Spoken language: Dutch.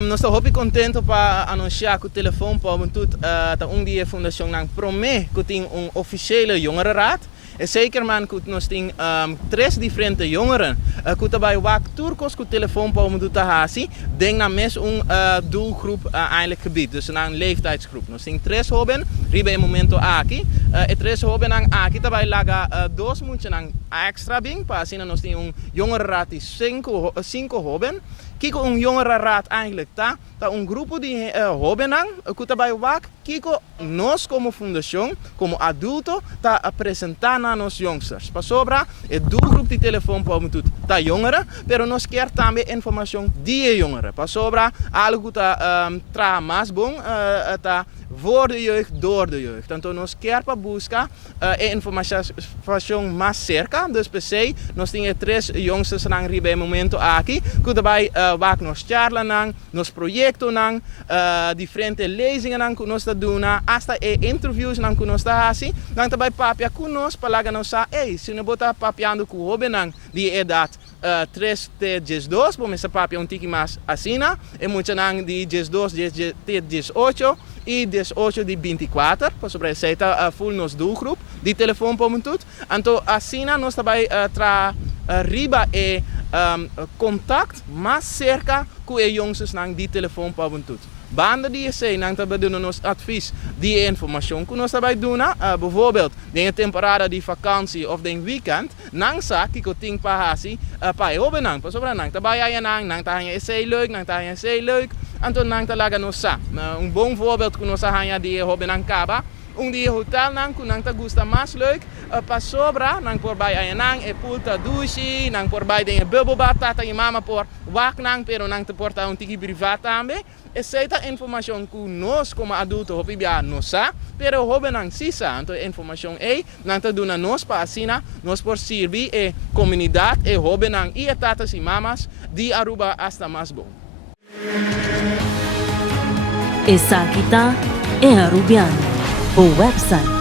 Nós estamos contentes para anunciar que o telefone para a fundação não promete que tem officiële jongerenraad. En zeker man, nós temos três diferentes jongeren. Que daarbij waak turkos que telefoon para o hasi. Denk na mes doelgroep eigenlijk gebied, dus een leeftijdsgroep. Nós temos três hoben, ribe in momento aqui. E três hoben ang aqui daarbij laga dos moeten ang extra bing. Para assim nós temos jongerenraad die cinco hoben. Kiko jongerenraad eigenlijk tá grupo de hobenang, que daarbij waak kiko nós como fundação, como adulto, tá apresentar na nos jongsters. Para sobra, het doelgroep die telefoon para muito tá jongeren, pero nós quer também informação de jongeren. Para sobra, algo tá tra mais bom, tá voor de jeugd, door de jeugd. Então nós quer para buscar informação mais cerca, dus per se, nós temos três jongsters nang ribe momento aqui, que daarbij waak nos charla nang, nos proyecto nang, diferente lezingen nang que nós tá duna, hasta interviews nang que nós tá assim, nang daarbij papia que nós palaga nós sa, se não botar papiando com o hoben de edad 3 te 12, bom essa papia tiki mais assina, e muito nang de 12 te 18 e 18 de 24, para sobre essa full nos doelgroep, die telefoon para tudo. Então assina nós também riba e contact mais cerca com os jongsters nang die telefoon para tudo. Banda die sei nang tabai doen ons advies die informatie que nós tabai doen bijvoorbeeld de temporada de vakantie of de weekend nang sa kiko ting pahasi pa hoben nang pas sobra nang tabai ayan nang tahanya essay leuk nang tahanya essay leuk anton nang talaga nos sa bom voorbeeld que nós tahanya die hoben nang kaba die hotel nang kunang ta gusta mas leuk pas sobra nang porbij ayanang e pulta douche nang porbij de bubbelbad tata je mama por wak nang pero nang te porta tiki privat tambe essa informação que nós como adultos hobia nossa pero hoben nang sisa então informação nang ta duna nós pa asina nós por servir e comunidade e hoben nang e tatas e mamas di Aruba hasta mais bom. Essa kita é Arubiano, o website